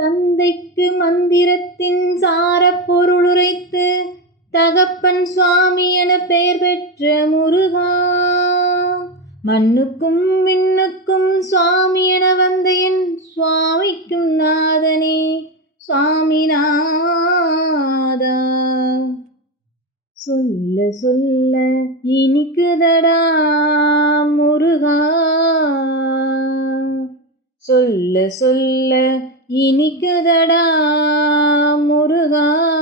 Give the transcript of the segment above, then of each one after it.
தந்தைக்கு மந்திரத்தின் சாரப் பொருளுரைத்து தகப்பன் சுவாமி என பெயர் பெற்ற முருகா. மண்ணுக்கும் விண்ணுக்கும் சுவாமி என வந்த என் சுவாமிக்கும் நாதனே சுவாமிநாதா. சொல்ல சொல்ல இனிக்குதடா. சொல்ல சொல்ல. இனிக்குதடா முருகா.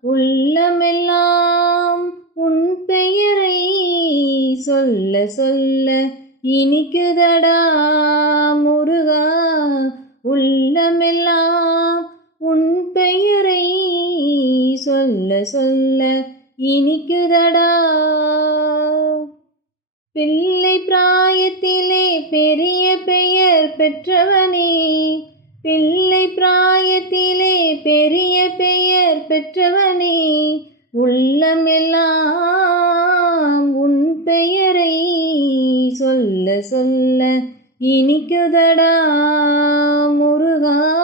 உள்ளமெல்லாம் உன் பெயரை சொல்ல சொல்ல. இனிக்குதடா முருகா. உள்ளமெல்லாம் உன் பெயரை சொல்ல சொல்ல. இனிக்குதடா. பிள்ளை பிராயத்திலே பெரிய பெயர் பெற்ற பிள்ளை பிராயத்திலே பெரிய பெயர் பெற்றவனே உள்ளமெல்லாம் உன் பெயரை சொல்ல சொல்ல இனிக்குதடா முருகா.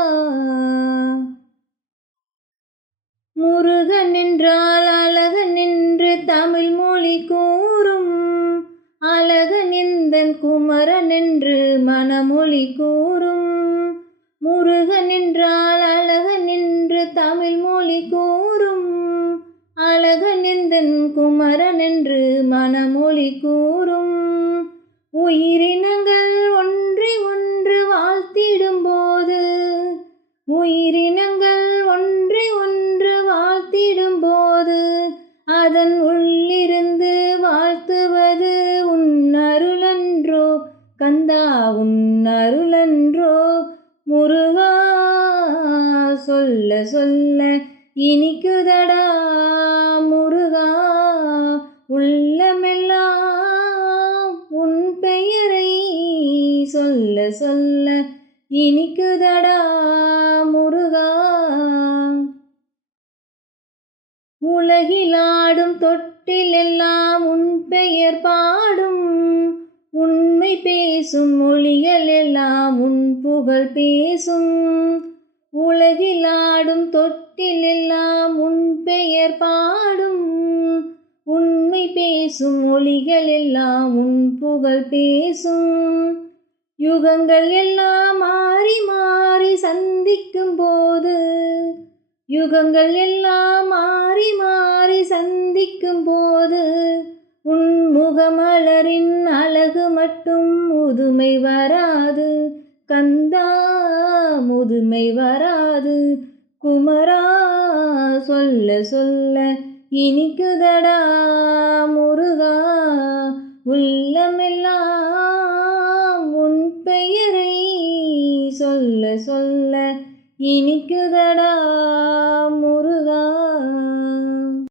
முருகன் என்றால் அழகன் என்று தமிழ் மொழி கூறும் அழகன் எந்தன் குமரன் என்று மனமொழி கூறும். முருகன் என்றால் அழகன் என்று தமிழ் மொழி கூறும். அழகன் எந்தன் குமரன் என்று மனமொழி கூறும். உயிரினங்கள் ஒன்றை ஒன்று வாழ்த்திடும்போது உயிரினங்கள் முருகா சொல்ல சொல்ல இனிக்குதடா முருகா. உள்ளமெல்லாம் உன் பெயரை சொல்ல சொல்ல இனிக்குதடா முருகா. உலகிலாடும் தொட்டில் எல்லாம் உன் பெயர் பாடும் பேசும் மொழிகள் எல்லாம் உன் புகழ் பேசும். உலகில் ஆடும் தொட்டில் எல்லாம் உன் பெயர் பாடும். உண்மை பேசும் மொழிகள் எல்லாம் உன் புகழ் பேசும். யுகங்கள் எல்லாம் மாறி மாறி சந்திக்கும் போது யுகங்கள் எல்லாம் மாறி மாறி சந்திக்கும் போது முகமலரின் அழகு மட்டும் முதுமை வராது. கந்தா முதுமை வராது. குமரா சொல்ல சொல்ல இனிக்குதடா முருகா. உள்ளமெல்லாம் உன் பெயரை சொல்ல சொல்ல இனிக்குதடா முருகா.